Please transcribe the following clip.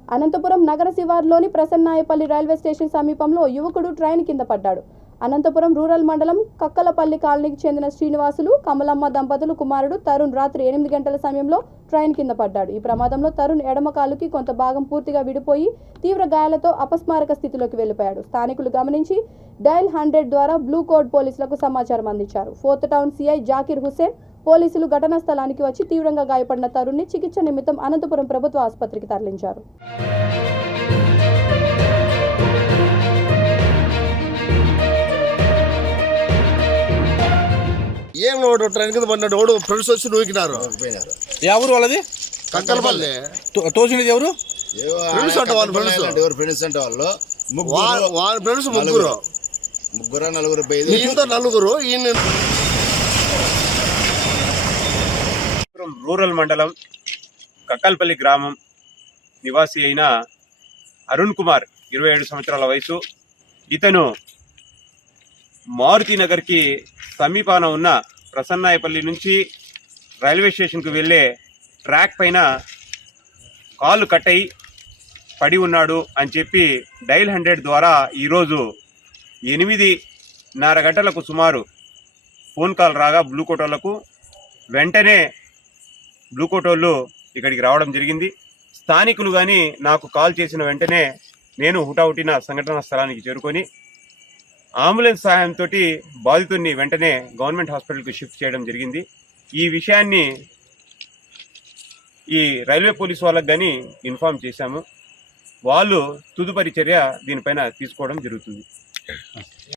అనంతపురం నగర శివారులోని Prasannayapalli railway station సమీపంలో యువకుడు ట్రైన్ కింద పడ్డాడు. అనంతపురం రూరల్ మండలం కక్కలపల్లి కాలనీకి చెందిన శ్రీనివాసులు, కమలమ్మ దంపతులు కుమారుడు తరుణ్ రాత్రి 8 గంటల సమయంలో ట్రైన్ కింద పడ్డాడు. ఈ ప్రమాదంలో తరుణ్ ఎడమ కాలుకి కొంత భాగం పూర్తిగా విడిపోయి తీవ్ర గాయాలతో అపస్మారక స్థితిలోకి వెళ్లిపోయాడు. స్థానికులు గమనించి డయల్ 100 ద్వారా బ్లూ కోడ్ పోలీసులకు సమాచారం అందించారు. Fourth town CI Zakir Hussain పోలీసులు ఘటనా స్థలానికి వచ్చి తీవ్రంగా గాయపడిన తరుణ్ని చికిత్స నిమిత్తం అనంతపురం ప్రభుత్వ ఆసుపత్రికి తరలించారు. ఏం ట్రైన్ కింద పడినాడు. ఓడు ఫ్రెండ్స్ వచ్చి నూకినారు. ఎవరు వాళ్ళది? కక్కలపల్లి. తోచినది ఎవరు? ఫ్రెండ్స్ అంటే వాళ్ళు ఫ్రెండ్స్. ఫ్రెండ్స్ అంటే వాళ్ళు వాళ్ళ ఫ్రెండ్స్ ముగ్గురు నలుగురు. ఈయన రూరల్ మండలం కక్కల్పల్లి గ్రామం నివాసి అయిన అరుణ్ కుమార్ 27 సంవత్సరాల వయసు. ఇతను మారుతి నగర్కి సమీపాన ఉన్న ప్రసన్నాయపల్లి నుంచి రైల్వే స్టేషన్కు వెళ్ళే ట్రాక్ పైన కాలు కట్ అయి పడి ఉన్నాడు అని చెప్పి డయల్ 100 ద్వారా ఈరోజు 8:30 గంటలకు సుమారు ఫోన్ కాల్ రాగా బ్లూ కోటోళ్లకు వెంటనే బ్లూ కోటోళ్ళు ఇక్కడికి రావడం జరిగింది. స్థానికులు కానీ నాకు కాల్ చేసిన వెంటనే నేను హుటాహుటిన సంఘటనా స్థలానికి చేరుకొని అంబులెన్స్ సహాయంతో బాధితుడిని వెంటనే గవర్నమెంట్ హాస్పిటల్కి షిఫ్ట్ చేయడం జరిగింది. ఈ విషయాన్ని ఈ రైల్వే పోలీస్ వాళ్ళకి కానీ ఇన్ఫార్మ్ చేశాము. వాళ్ళు తుదుపరి చర్య దీనిపైన తీసుకోవడం జరుగుతుంది.